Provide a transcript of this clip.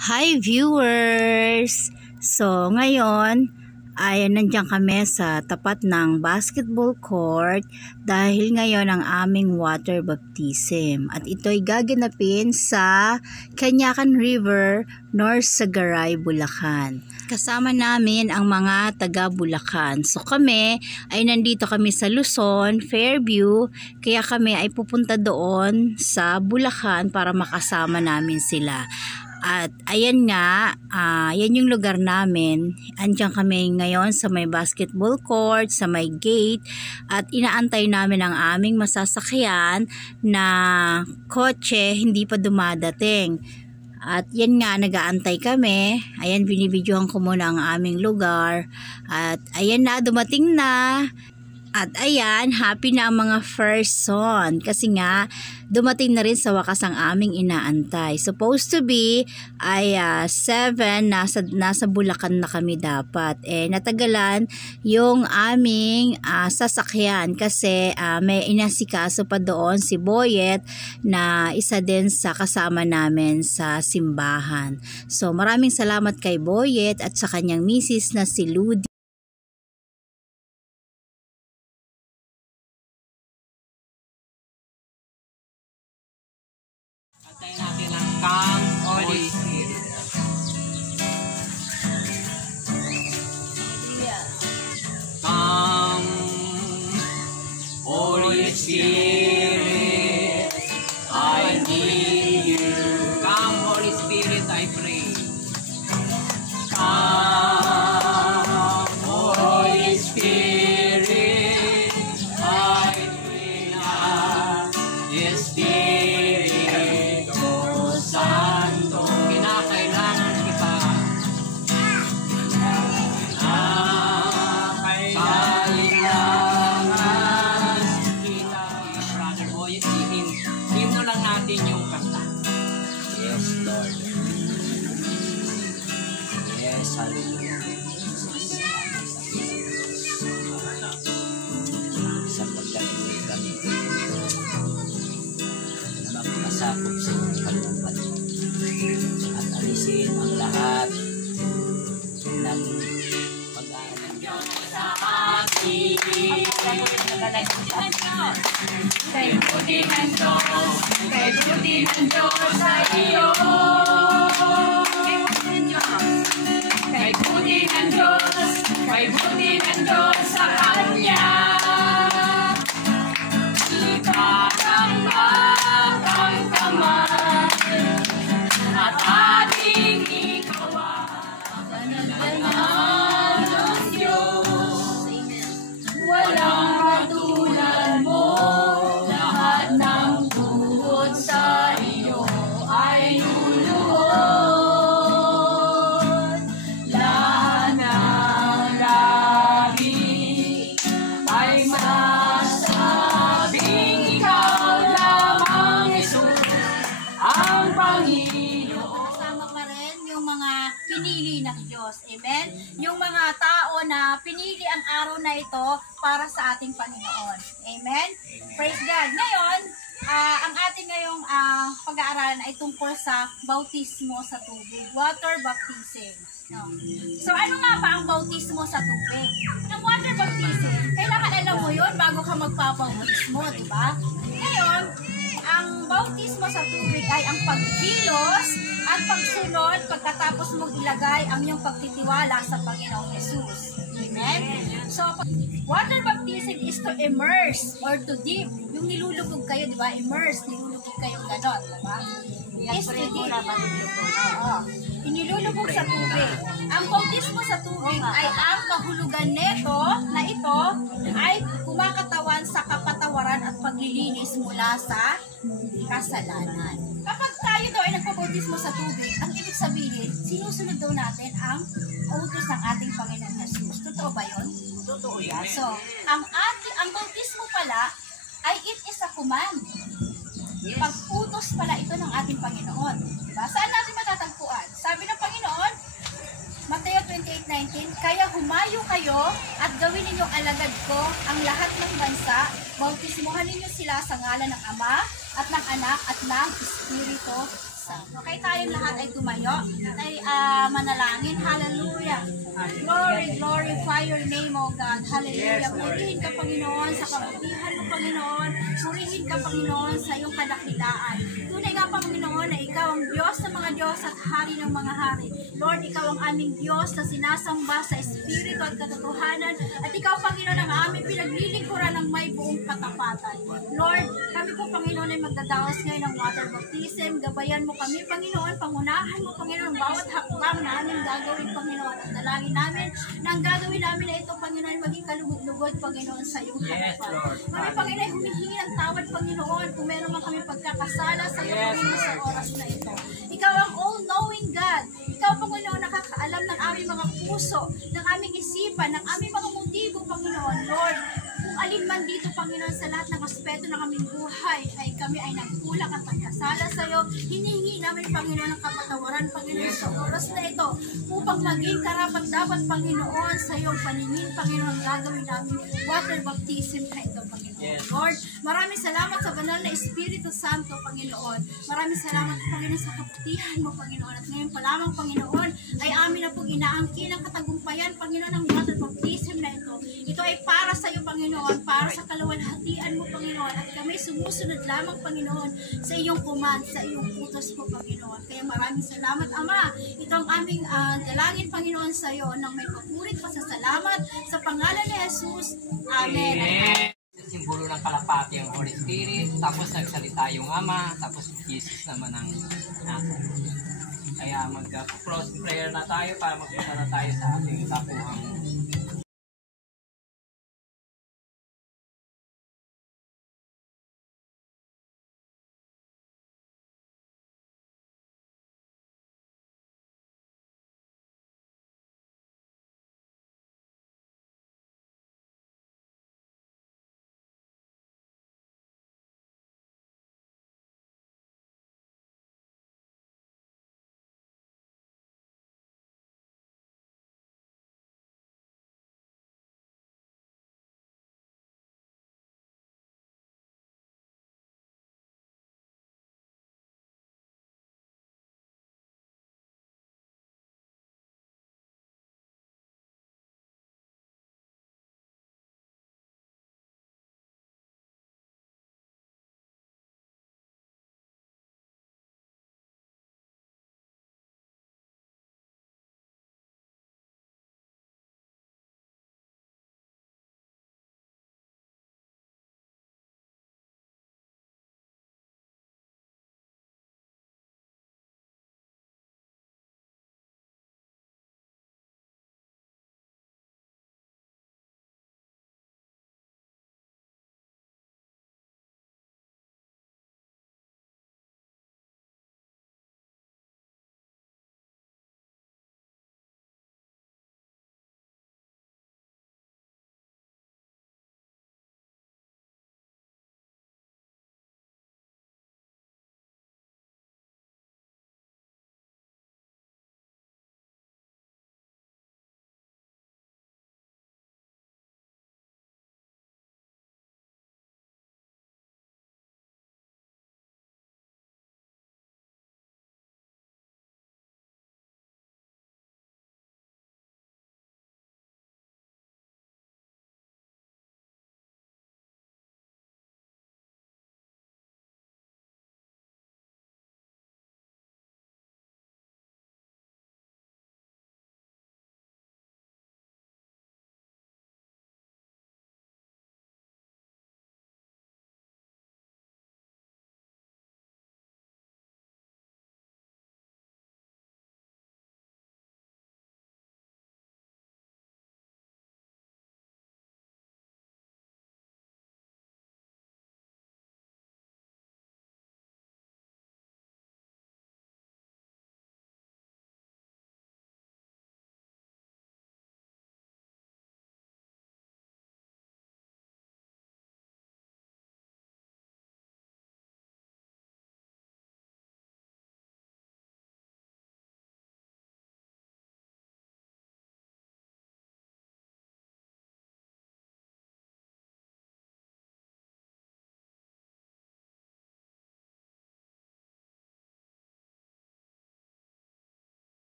Hi viewers! So ngayon ay nandiyan kami sa tapat ng basketball court dahil ngayon ang aming water baptism at ito'y gaganapin sa Canyacan River, North Sagaray, Bulacan. Kasama namin ang mga taga Bulacan. So kami ay nandito kami sa Luzon, Fairview, kaya kami ay pupunta doon sa Bulacan para makasama namin sila. At ayan nga, yan yung lugar namin. Andiyan kami ngayon sa may basketball court, sa may gate, at inaantay namin ang aming masasakyan na kotse hindi pa dumadating. At yan nga, nagaantay kami. Ayan, binibidyohan ko muna ang aming lugar. At ayan na, dumating na. At ayan, happy na ang mga first son kasi nga dumating na rin sa wakas ang aming inaantay. Supposed to be ay 7, nasa Bulacan na kami dapat. Natagalan yung aming sasakyan kasi may inasikaso pa doon si Boyet na isa din sa kasama namin sa simbahan. So maraming salamat kay Boyet at sa kanyang misis na si Ludi. Antayin natin ang Come Holy Spirit. Come Holy Spirit, I need you. Come Holy Spirit, I pray. Come Holy Spirit, I pray now. Espiritu Santo, kinakailangan kita. Kailangan kita. Brother Boy, himno lang natin yung kanta. Yes, Lord. Yes, hallelujah. Sapagkat hindi kami magpasakop sa iyong kalooban at alisin ang lahat ng pag-aaral sa atin. Kay buti ng Diyos sa iyo. Kay buti ng Diyos sa Kanya. Iparang at ating ikawan ng Diyos. Walang katulad mo, lahat ng tuhod sa iyo ay luluhod. Lahat ng labi ay masasabing ikaw lamang, Jesus, ang Panginoon. Kasama pa rin yung mga pinili ng Diyos. Amen? Yung mga tao na pinili ang araw na ito para sa ating Panginoon. Amen? Praise God. Ngayon, ang ating ngayong pag-aaralan ay tungkol sa bautismo sa tubig. Water baptism. No. So, ano nga ba ang bautismo sa tubig? Ang water baptism, kailangan alam mo yun bago ka magpabautismo, di ba? Ngayon, ang bautismo sa tubig ay ang pagkilos at pagsunod pagkatapos mong ilagay ang iyong pagtitiwala sa Panginoong Jesus. Amen? So, water baptism is to immerse or to dip. Yung nilulubog kayo, di ba? Immerse, nilulubog kayo ganon, di ba? Is to dip. Oo. Inilulubog sa tubig. Ang bautismo sa tubig ay ang kahulugan neto na ito ay kumakatawan sa kapatawaran at paglilinis mula sa kasalanan. Kapag tayo daw ay nagpabautismo sa tubig, ang ibig sabihin, sinusunod daw natin ang utos ng ating Panginoon Jesus. Totoo ba yun? Totoo yan. So, ang bautismo pala ay it is a command. Pag-utos pala ito ng ating Panginoon. Diba? Saan natin matatagpuan? Sabi ng Panginoon, Mateo 28:19, kaya humayo kayo at gawin ninyong alagad ko ang lahat ng bansa, bautismuhan ninyo sila sa ngalan ng Ama at ng Anak at ng Espiritu baptism. Okay, tayong lahat ay tumayo at ay manalangin. Hallelujah. Glory, glorify your name, O God. Hallelujah. Purihin ka, Panginoon, sa kabutihan mo, Panginoon. Purihin ka, Panginoon, sa iyong kadakilaan. Tunay nga, Panginoon, na ikaw ang Diyos ng mga Diyos at Hari ng mga Hari. Lord, ikaw ang aming Diyos na sinasamba sa Espiritu at katotohanan. At ikaw, Panginoon, ang aming pinaglilingkuran ng may buong katapatan. Lord, kami po, Panginoon, ay magdadaos ngayon ng water baptism. Gabayan mo kami, Panginoon. Pangunahan mo, Panginoon, bawat hakbang na aming gagawin, Panginoon. At dalangin namin na ang gagawin namin na ito, Panginoon, maging kalugod-lugod, Panginoon, sa iyong harapan. Kami, Panginoon, ay humihingi ng tawad, Panginoon, kung meron man kami pagkakasala sa iyo, Panginoon, sa oras na ito. Ikaw ang all-knowing God. Ikaw, Panginoon, nakakaalam ng aming mga puso, ng aming isipan, ng aming mga motibo, Panginoon. Lord, kung alin man dito, Panginoon, sa lahat ng aspeto ng aming buhay, ay kami ay nagkulang at nagkasala sa iyo. Hinihingi namin, Panginoon, ang kapatawaran, Panginoon, sa oras na ito, upang maging karapat-dapat, Panginoon, sa iyong paningin, Panginoon, gagawin namin water baptism na ito, Panginoon. Lord, maraming salamat sa banal na Espiritu Santo, Panginoon. Maraming salamat, Panginoon, sa kaputihan mo, Panginoon. At ngayon pa lamang, Panginoon, ay amin na pong inaangkin ang katagumpayan, Panginoon, ng water baptism na ito. Ito ay para sa iyo, Panginoon, para sa kaluwalhatian mo, Panginoon. At kami sumusunod lamang, Panginoon, sa iyong command, sa iyong utos mo, Panginoon. Kaya maraming salamat, Ama. Ito ang aming dalangin, Panginoon, sa iyo, nang may papurit pasasalamat sa pangalan ni Jesus. Amen. Amen. Simbolo ng kalapati ang Holy Spirit, tapos nagsalita yung Ama, tapos Jesus naman ang natin. Kaya mag-close prayer na tayo para magpunta na tayo sa ating tapuhang